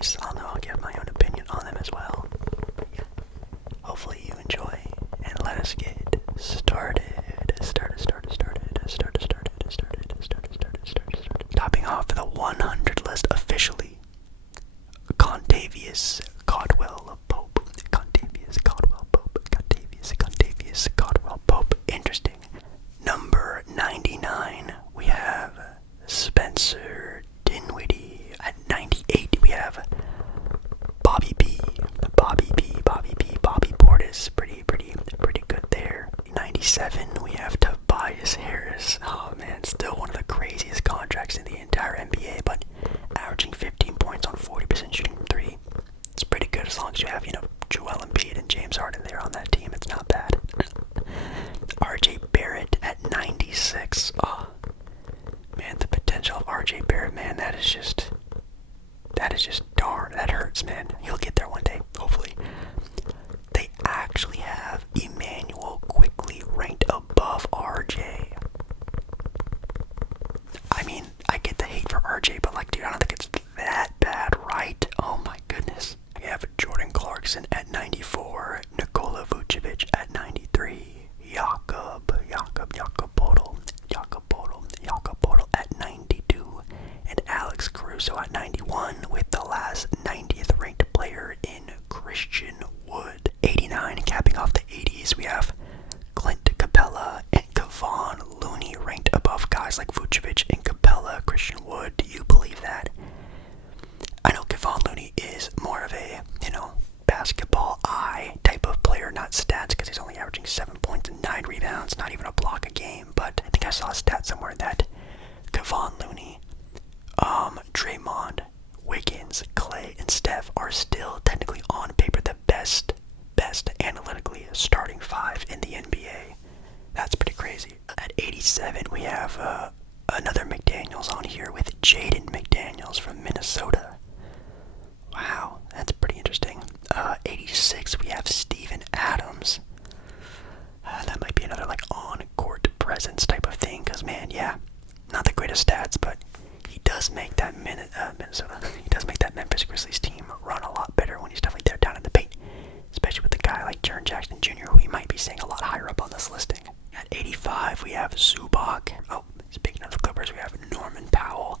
nice. I'll give my own opinion on them as well. But yeah, hopefully you enjoy, and let us get started. Topping off the 100 list officially, Contavious Caldwell Pope. Interesting. Number 99, we have Spencer Dinwiddie. At 98, we have Bobby Portis. Pretty good there. 97, we have Tobias Harris. Oh man, still one of the craziest contracts in the entire NBA, but averaging 15 points on 40% shooting from three. It's pretty good as long as you have, Joel Embiid and James Harden there on that team. It's not bad. RJ Barrett at 96. Oh, man, the potential of RJ Barrett, man, that is just darn. That hurts, man. He'll get there one day, hopefully. They actually have Emmanuel quickly ranked above RJ. I mean, I get the hate for RJ, but dude, I don't think it's that bad, right? Oh my goodness. We have Jordan Clarkson at 94, Nikola Vucevic at 93, Jakob Poeltl at 92, and Alex Caruso at 91, with the last 90th ranked player in Christian Wood. 89, capping off the 80s, we have Clint Capella and Kevon Looney ranked above guys like Vucevic and Capella, Christian Wood. Do you believe that? I know Kevon Looney is more of a, basketball eye type of player, not stats, because he's only averaging 7 points and 9 rebounds, not even a block a game. But I think I saw a stat somewhere that Kevon Looney, Draymond, Wiggins, Clay, and Steph are still technically on paper the best analytically starting five in the NBA. That's pretty crazy. At 87, we have another McDaniels on here with Jaden McDaniels from Minnesota. Wow, that's pretty interesting. 86, we have Steven Adams. That might be another on-court presence type of thing, because man, yeah, not the greatest stats, but he does make that Memphis Grizzlies team run a lot better when he's definitely there down in the paint, especially with a guy like Jaren Jackson Jr., who we might be seeing a lot higher up on this listing. At 85, we have Zubac. Oh, speaking of the Clippers, we have Norman Powell,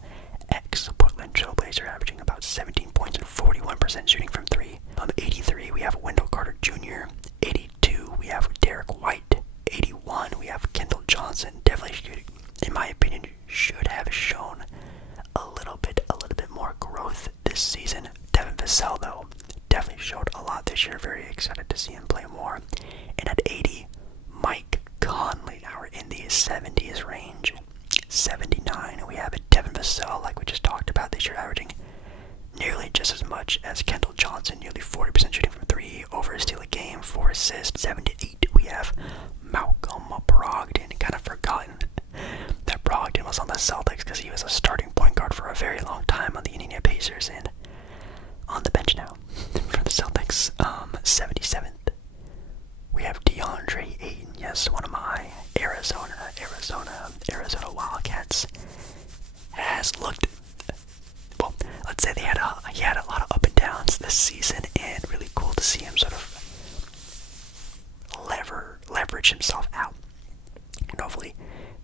ex-Portland Trailblazer, averaging about 17 points and 41% shooting from three. 83, we have Wendell Carter Jr. 82, we have Derek White. 81, we have Kendall Johnson. Definitely, in my opinion, should have shown a little bit more growth this season. Devin Vassell, though, definitely showed a lot this year. Very excited to see him play more. And at 80, Mike Conley. Now we're in the 70s range. 79, we have Devin Vassell, like we just talked about, this year averaging nearly just as much as Kendall Johnson, nearly 40% shooting from three, over a steal a game, 4 assists. 78, we have Malcolm Brogdon. Kind of forgotten that Brogdon was on the Celtics because he was a starting point guard for a very long time on the Indiana Pacers and on the bench now for the Celtics. 77th, we have DeAndre Ayton. Yes, one of my Arizona Wildcats has looked, well, let's say he had a lot of up and downs this season, and really cool to see him sort of leverage himself out. And hopefully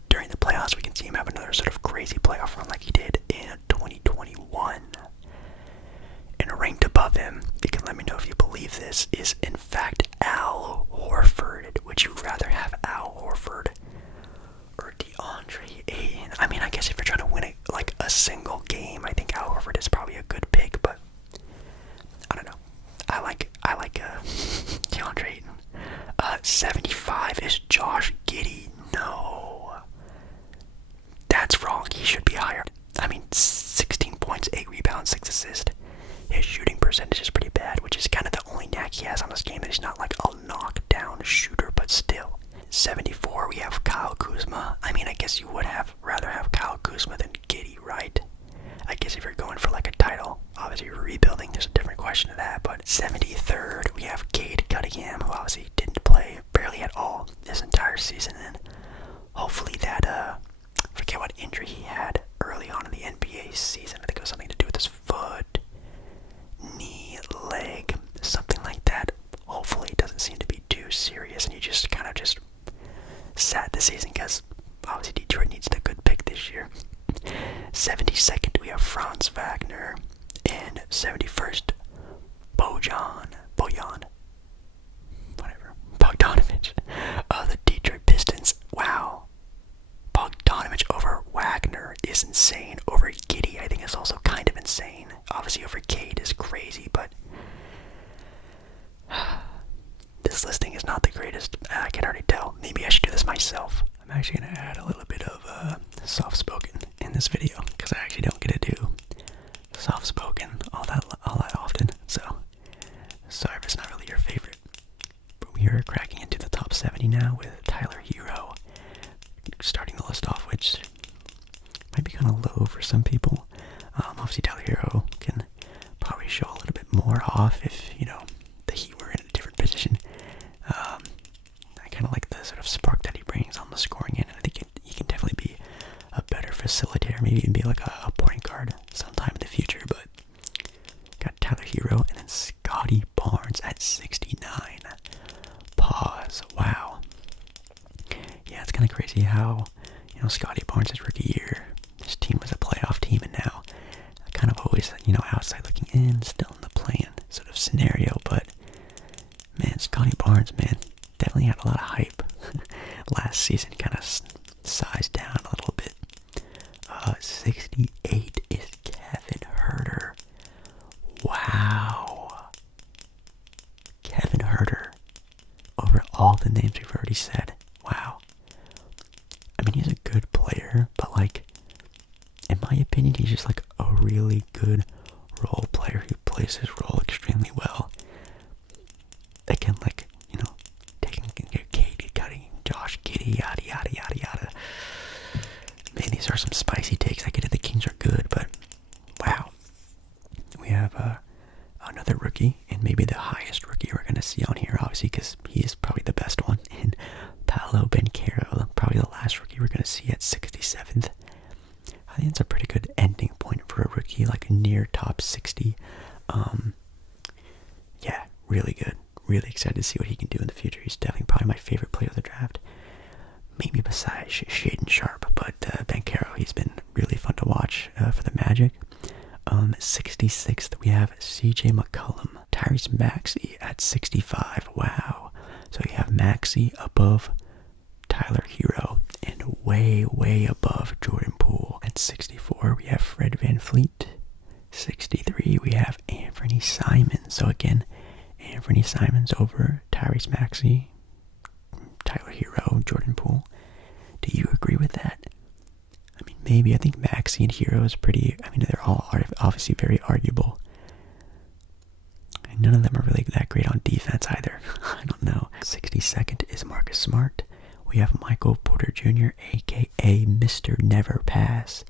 during the playoffs we can see him have another sort of crazy playoff run like he did in 2021. And ranked above him, you can let me know if you believe this, is in fact Al Horford. Would you rather have Al Horford or DeAndre Ayton? I mean, I guess if you're trying to win a single game, I think Al Horford is probably a good pick, but I don't know. I like DeAndre Ayton. 75 is Josh Giddey. No, that's wrong. He should be higher. I mean, 16 points, 8 rebounds, 6 assists. His shooting percentage is pretty bad, which is kind of the only knack he has on this game, that he's not like a knockdown shooter, but still. 74, we have Kyle Kuzma. I mean, I guess you would rather have Kyle Kuzma than Giddey, right? I guess if you're going for a title, obviously you're rebuilding, there's a different question to that. But 73rd, we have Cade Cunningham, who obviously didn't play barely at all this entire season, and hopefully that, forget what injury he had early on in the NBA season. I think it was something to do with his foot. 71st, Bojan, whatever, Bogdanovich. The Detroit Pistons, wow. Bogdanovich over Wagner is insane. Over Gibi, I think, is also kind of insane. Obviously, over Cade is crazy, but this listing is not the greatest. I can already tell. Maybe I should do this myself. I'm actually going to add a little bit of soft-spoken in this video, because I actually don't get to do soft-spoken all that often, so sorry if it's not really your favorite. But we are cracking into the top 70 now with Tyler Hero starting the list off, which might be kind of low for some people. Obviously Tyler Hero can probably show a little bit more off if, the Heat were in a different position. I kind of like the sort of spark that he brings on the scoring end, and I think he can definitely be a better facilitator, maybe even be like a point guard sometime in the future. But got Tyler Hero and then Scotty Barnes at 69. Pause. Wow. Yeah, it's kind of crazy how, Scotty Barnes' rookie year, his team was a playoff team, and now kind of always, outside looking in, still in the play-in sort of scenario. But man, Scotty Barnes, man, definitely had a lot of hype last season, kind of sized down a little bit. 68 is Kevin Huerter. Wow. Kevin Huerter over all the names we've already said. Wow. I mean, he's a good player, but in my opinion, he's just a really good role player who plays his role extremely well. Again, taking Cade, cutting Josh Giddey, yada yada yada yada. Man, these are some spicy takes. I get it, the Kings are good, but wow. We have another rookie, and maybe the highest rookie we're going to see on here, obviously, because he is probably the best one, and Paolo Banchero, probably the last rookie we're going to see at 67th. I think it's a pretty good ending point for a rookie, near top 60. Yeah, really good. Really excited to see what he can do in the future. He's definitely probably my favorite player of the draft. Maybe besides Shaedon Sharpe, but Banchero, he's been really fun to watch for the Magic. 66th, we have CJ McCollum. Tyrese Maxey at 65. Wow. So you have Maxey above Tyler Hero and way, way above Jordan Poole. At 64, we have Fred VanVleet. 63, we have Anthony Simons. So again, Anthony Simons over Tyrese Maxey, Tyler Hero, Jordan Poole. Do you agree with that? I mean, maybe. I think Maxey and Hero is pretty, they're all obviously very arguable. And none of them are really that great on defense either. I don't know. 62nd is Marcus Smart. We have Michael Porter Jr., a.k.a. Mr. Never Pass,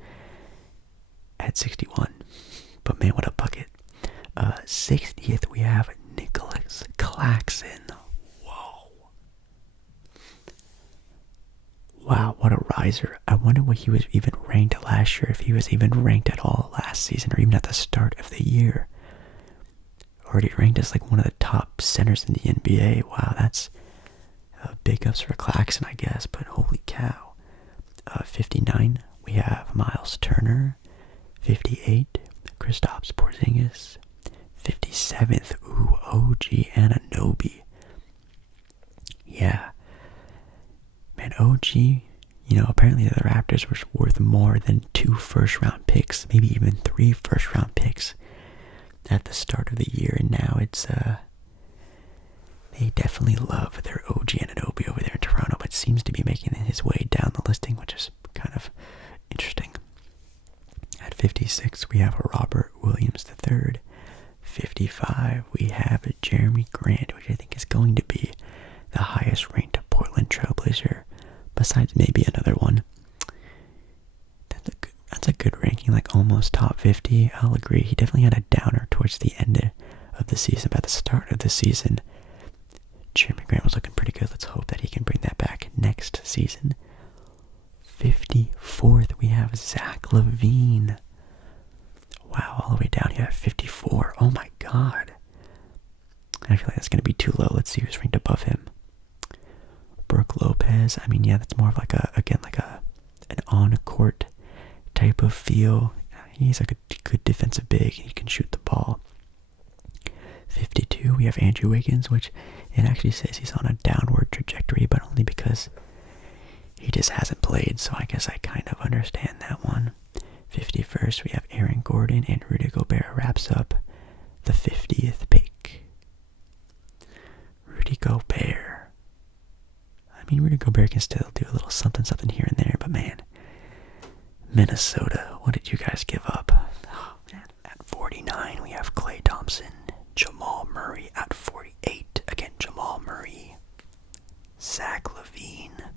at 61. But man, what a bucket. 60th, we have Nicholas Claxton. Whoa. Wow, what a riser. I wonder what he was even ranked last year, if he was even ranked at all last season, or even at the start of the year. Already ranked as one of the top centers in the NBA. Wow, that's big ups for Claxton, I guess, but holy cow. 59, we have Miles Turner. 58, Kristaps Porzingis. 57th, OG Anunoby. Yeah. Man, OG, apparently the Raptors were worth more than 2 first-round picks, maybe even 3 first-round picks at the start of the year, and now it's, they definitely love their OG Anunoby over there in Toronto, but seems to be making his way down the listing, which is kind of interesting. At 56, we have Robert Williams III. 55, we have Jeremy Grant, which I think is going to be the highest ranked Portland Trailblazer, besides maybe another one. That's a good ranking, almost top 50. I'll agree. He definitely had a downer towards the end of the season, but at the start of the season, Jeremy Grant was looking pretty good. Let's hope that he can bring that back next season. 54th, we have Zach LaVine. Wow, all the way down here at 54. Oh my god. I feel like that's going to be too low. Let's see who's ranked above him. Brooke Lopez. Yeah, that's more of an on-court type of feel. He's a good defensive big. He can shoot the ball. we have Andrew Wiggins, which it actually says he's on a downward trajectory, but only because he just hasn't played, so I guess I kind of understand that one. 51st, we have Aaron Gordon, and Rudy Gobert wraps up the 50th pick. Rudy Gobert. I mean, Rudy Gobert can still do a little something here and there, but man, Minnesota, what did you guys give up? Oh, man. At 49, we have Klay Thompson, Jamal Murray at 48. Again, Jamal Murray, Zach LaVine.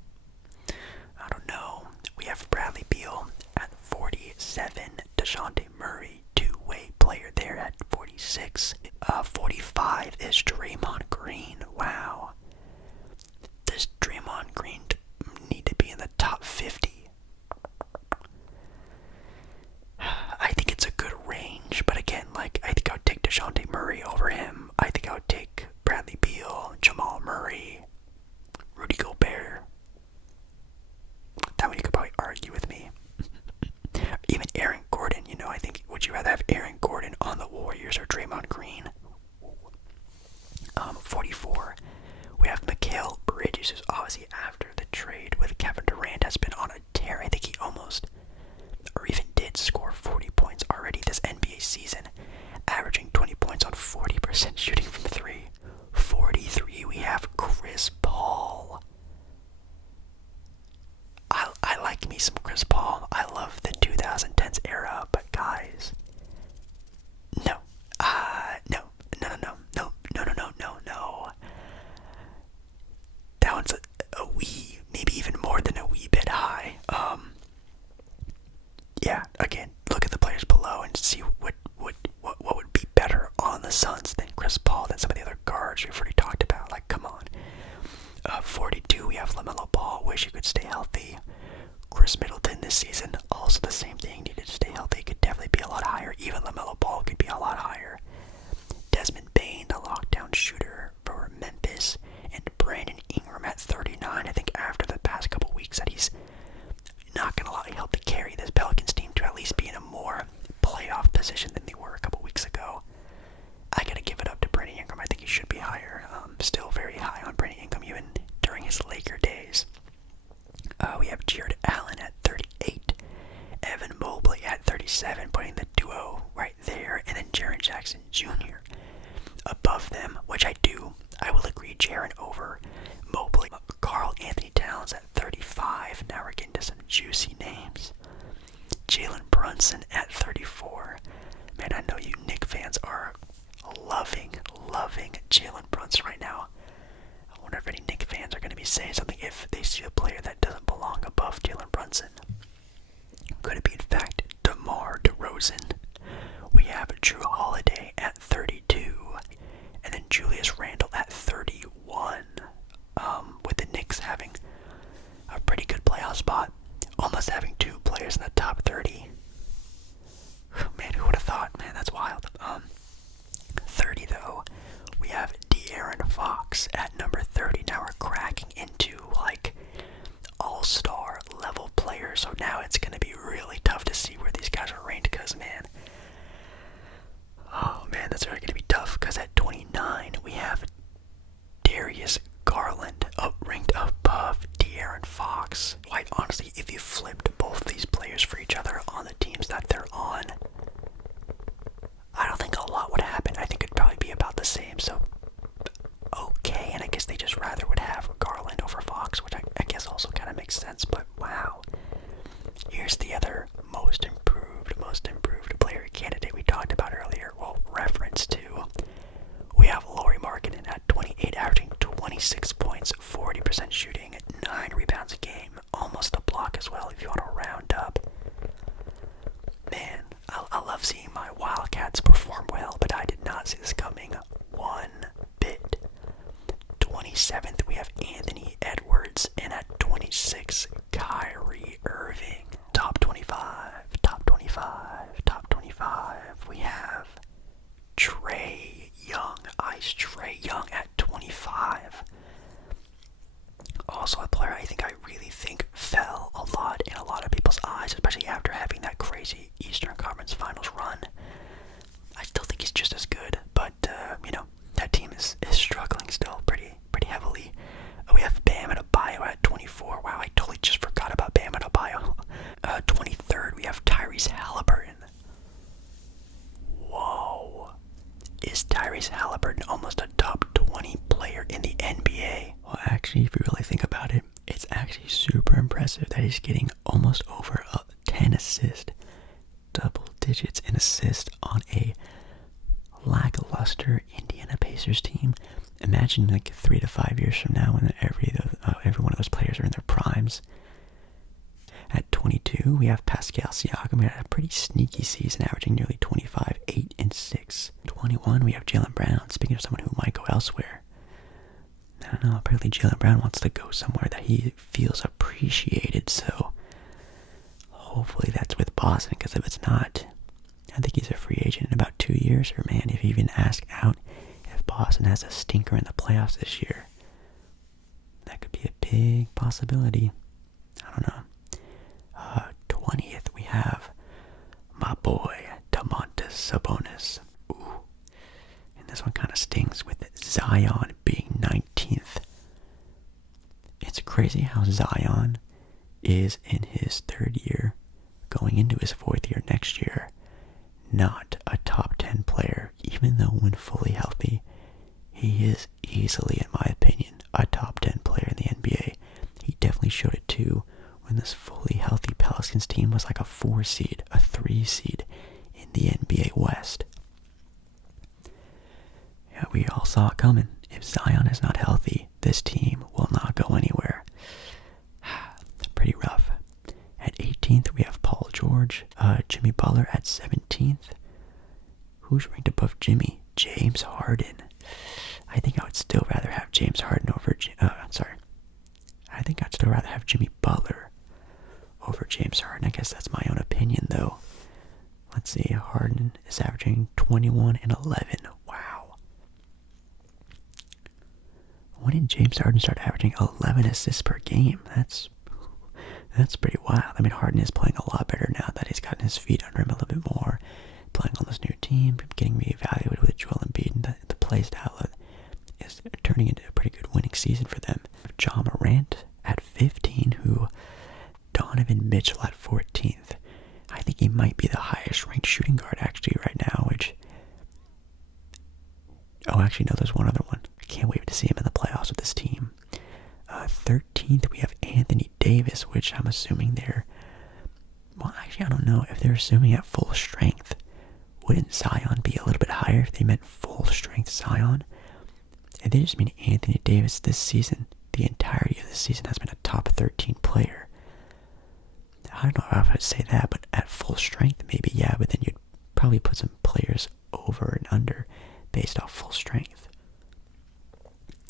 I don't know. We have Bradley Beal at 47. DeJounte Murray, two-way player there at 46. 45 is Draymond Green. Wow. Does Draymond Green need to be in the top 50? I think it's a good range, but again, like, I think I would take DeJounte Murray over him. I think I would take Bradley Beal, Jamal Murray, Rudy Gobert. That one you could probably argue with me. Even Aaron Gordon, you know, I think, would you rather have Aaron Gordon on the Warriors or Draymond Green? 44, we have Mikal Bridges, who's obviously after the trade with Kevin Durant has been on a tear. I think he almost, or even did score 40 points already this NBA season, averaging 20 points on 40% shooting from three. 43, we have Chris Paul. I like me some Chris Paul. I love the 2010s era, but guys, no. That one's a wee, maybe even more than a wee bit high. Yeah, again, look at the players below and see what would be better on the Suns than Chris Paul, than some of the other guards we've already talked about. Like, come on. 42, we have LaMelo Ball. Wish he could stay healthy. Chris Middleton this season, also the same thing. Needed to stay healthy. Could definitely be a lot higher. Even LaMelo Ball could be a lot higher. Desmond Bane, the lockdown shooter for Memphis, and Brandon Ingram at 39. I think after the past couple weeks that he's not going to allow help to carry this Pelicans team to at least be in a more playoff position than they were a couple weeks ago. I got to give it up to Brandon Ingram. I think he should be higher. Still very high on Brandon Ingram, even during his Laker days. We have Jared Allen at 38. Evan Mobley at 37, putting the duo right there. And then Jaren Jackson Jr. above them, which I will agree Jaren over Mobley. Karl Anthony Towns at 35. Now we're getting to some juicy names. Jalen Brunson at 34. Man, I know you Knicks fans are loving Jalen Brunson right now. I wonder if any Knicks fans are going to be saying something if they see a player that doesn't belong above Jalen Brunson. Could it be, in fact, DeMar DeRozan? We have Drew Holiday at 32, and then Julius Randle at 31. With the Knicks having a pretty good playoff spot, almost having two players in the top 30. Man, who would have thought? Man, that's wild. 30 though, we have De'Aaron Fox at number 30. Now we're cracking into like all-star level players, so now it's going to be really tough to see where these guys are ranked, because man, that's really going to be tough, because at 29 we have Darius Garland ranked above De'Aaron Fox. Quite honestly, if you flipped both these players for each other on the teams that they're on, I don't think a lot would happen. I think it'd probably be about the same, so okay, and I guess they just rather would have Garland over Fox, which I guess also kind of makes sense, but wow. Here's the other most improved player candidate we talked about earlier, well, reference to Tyrese Halliburton, almost a top 20 player in the NBA. Well, actually, if you really think about it, it's actually super impressive that he's getting almost over 10 assists, double digits in assists on a lackluster Indiana Pacers team. Imagine like 3 to 5 years from now when every one of those players are in their primes. At 22, we have Pascal Siakam. We had a pretty sneaky season, averaging nearly 25, 8, and 6. 21, we have Jaylen Brown. Speaking of someone who might go elsewhere, I don't know. Apparently, Jaylen Brown wants to go somewhere that he feels appreciated. So hopefully that's with Boston. Because if it's not, I think he's a free agent in about 2 years. Or man, if he even asks out, if Boston has a stinker in the playoffs this year, that could be a big possibility. I don't know. 20th, we have my boy, Domantas Sabonis. Ooh. And this one kind of stings with Zion being 19th. It's crazy how Zion is in his 3rd year, going into his 4th year next year, not a top 10 player, even though when fully healthy, he is easily, in my opinion, a top 10 player in the NBA. He definitely showed it too when this fully healthy Pelicans team was like a 4 seed, a 3 seed in the NBA West. Yeah, we all saw it coming. If Zion is not healthy, this team will not go anywhere. Pretty rough. At 18th, we have Paul George. Jimmy Butler at 17th. Who's ranked above Jimmy? James Harden. I think I would still rather have James Harden over... I think I'd still rather have Jimmy Butler over James Harden. I guess that's my own opinion, though. Let's see. Harden is averaging 21 and 11. Wow. When did James Harden start averaging 11 assists per game? That's pretty wild. I mean, Harden is playing a lot better now that he's gotten his feet under him a little bit more. Playing on this new team, getting reevaluated with Joel Embiid, and the play style is turning into a pretty good winning season for them. Ja Morant at 15, who Donovan Mitchell at 14th. I think he might be the highest ranked shooting guard actually right now, which... Oh, actually, no, there's one other one. I can't wait to see him in the playoffs with this team. 13th, we have Anthony Davis, which I'm assuming they're... Well, actually, I don't know if they're assuming at full strength. Wouldn't Zion be a little bit higher if they meant full strength Zion? If they just mean Anthony Davis this season, the entirety of the season has been a top 13 player. I don't know if I'd say that, but at full strength, maybe, yeah, but then you'd probably put some players over and under based off full strength.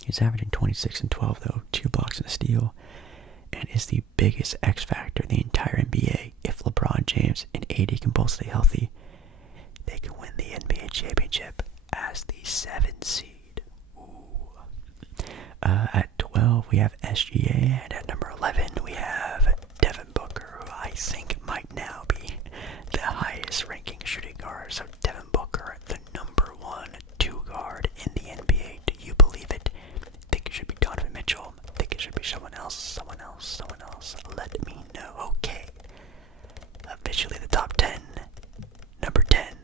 He's averaging 26 and 12, though, 2 blocks and a steal, and is the biggest X factor in the entire NBA. If LeBron James and AD can both stay healthy, they can win the NBA championship as the 7 seed. Ooh. At 12, we have SGA, and at number 11, we have Devin Booker, who I think might now be the highest ranking shooting guard. So Devin Booker, the number 1 2 guard in the NBA. Do you believe it? Think it should be Donovan Mitchell? Think it should be someone else? Let me know. Okay. Officially the top 10. Number 10,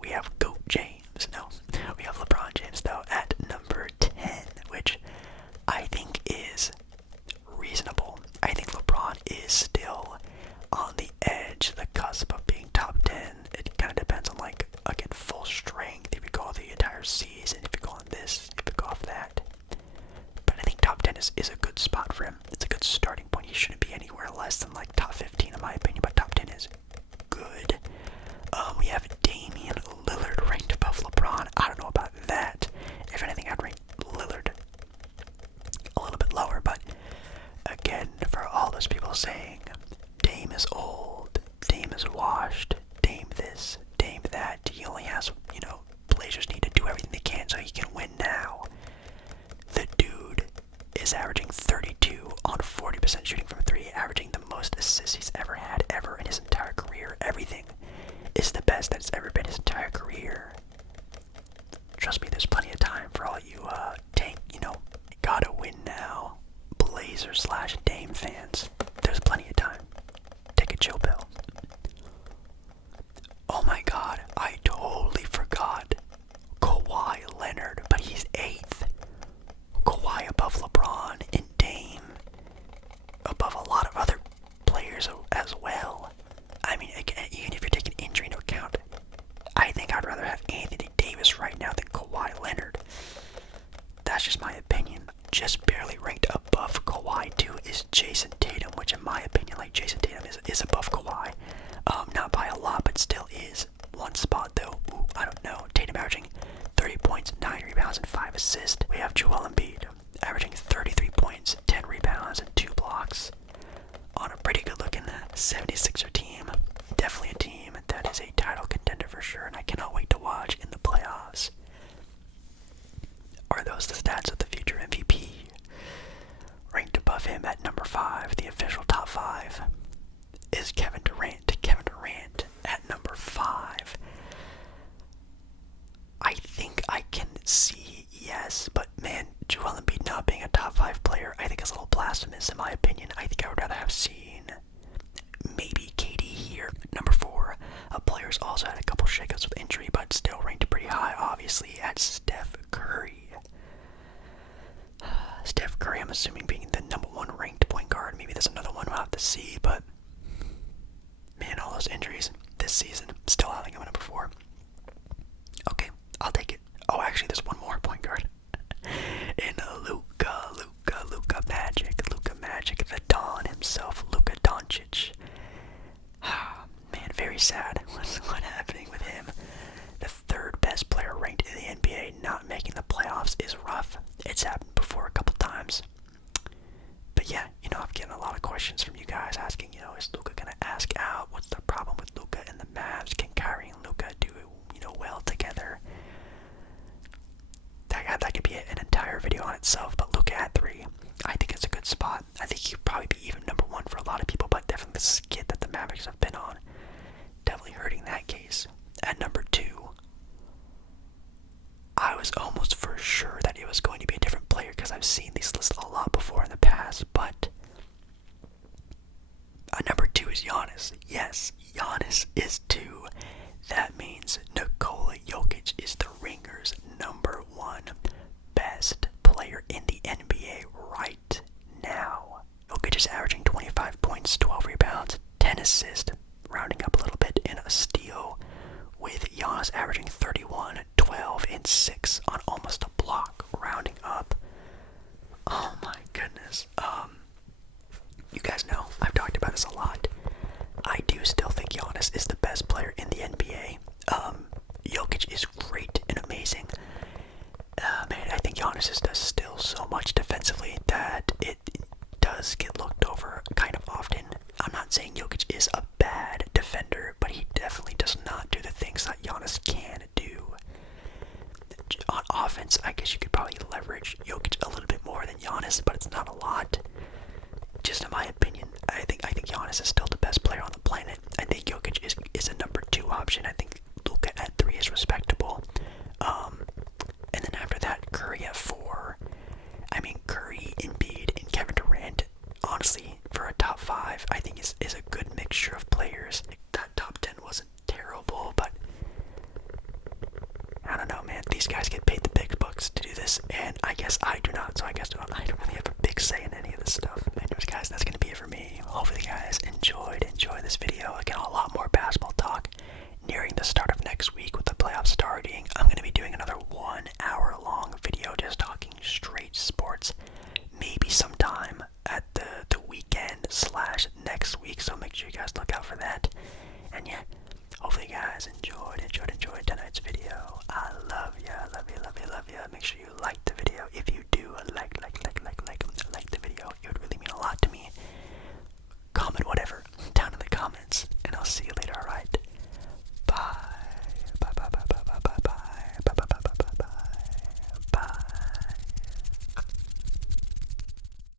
we have GOAT James. No, we have LeBron James, though, at number 10, which I think is reasonable. I think LeBron is still on the edge, the cusp of being top 10. It kind of depends on, like, again, full strength. If you go the entire season, if you go on this, if you go off that. But I think top 10 is a good spot for him. It's a good starting point. He shouldn't be anywhere less than, like, top 15, in my opinion, but top 10 is good. We have Damian Lillard ranked above LeBron. I don't know about that. If anything, I'd rank Lillard a little bit lower, but again, for all those people saying Dame is old, Dame is washed, Dame this, Dame that, he only has, Blazers need to do everything they can so he can win now. The dude is averaging 32 on 40% shooting from 3, averaging the most assists he's ever had in his entire career. Everything is the best that's ever been his entire career. Trust me, there's plenty of time for all you gotta win now Blazers / Dame fans. There's plenty of time. Take a chill pill. Oh my god, I totally forgot. Kawhi just barely ranked above Kawhi too is Jason Tatum, which in my opinion, like Jason Tatum is above Kawhi. Not by a lot, but still is. One spot though, I don't know. Tatum averaging 30 points, 9 rebounds, and 5 assists. We have Joel Embiid averaging 33 points, 10 rebounds, and 2 blocks on a pretty good looking 76er team. Definitely a team that is a title contender for sure, and I cannot wait to watch in the playoffs. Are those the stats of the future MVP? Ranked above him at number 5, the official top 5, is Kevin Durant. Kevin Durant at number 5. I think I can see yes, but man, Joel Embiid not being a top 5 player, I think is a little blasphemous in my opinion. I think I would rather have seen maybe KD here. Number 4, a player who's also had a couple shakeups with injury, but still ranked pretty high, obviously, at Steph Curry. Steph Curry, I'm assuming being the number 1 ranked point guard. Maybe there's another one we'll have to see, but man, all those injuries this season, still having him at number 4. Okay, I'll take it. Oh, actually, there's one more point guard. In Luka Magic, the Don himself, Luka Doncic. Man, very sad. What's happening with him? The 3rd best player ranked in the NBA not making the playoffs is rough. It's happened before a couple times. But yeah, I'm getting a lot of questions from you guys asking, is Luka gonna ask out? What's the problem with Luka and the Mavs? Can Kyrie and Luka do well together? That could be an entire video on itself, but Luka at 3, I think it's a good spot. I think he'd probably be even number 1 for a lot of people, but definitely the skid that the Mavericks have been on, definitely hurting that case. At number 2, I was almost for sure that it was going to be a different player because I've seen these lists a lot before in the past, but number 2 is Giannis. Yes, Giannis is 2. That means Nikola Jokić is the Ringers' number 1 best player in the NBA right now. Jokić is averaging 25 points, 12 rebounds, 10 assists, rounding up a little bit, in a steal, with Giannis averaging 31, 12, and 6 on almost a block, rounding up. Oh my goodness. You guys know, I've talked about this a lot. I do still think Giannis is the best player in the NBA. Jokić is great and amazing. Man, I think Giannis does still so much defensively that it does get looked over kind of often. I'm not saying Jokić is a bad defender, but he definitely does not do the things that Giannis can do. On offense, I guess you could probably leverage Jokić a little bit more than Giannis, but it's not a lot. Just in my opinion, I think Giannis is still the best player on the planet. I think Jokić is a number 2 option. I think Luka at 3 is respectable. And then after that, Curry at 4. I mean, Curry, Embiid, and Kevin Durant, honestly, for a top 5, I think is a good mixture of players. That top 10 wasn't terrible, but I don't know, man. These guys get paid the big bucks to do this, and I guess I do not, so I guess I don't really have a big say in any of this stuff. Anyways, guys, that's going to be it for me. Hopefully you guys enjoyed this video. Again, a lot more basketball talk nearing the start of next week with the playoffs starting. I'm going to be doing another 1 hour long video just talking straight sports, maybe sometime at the weekend / next week. So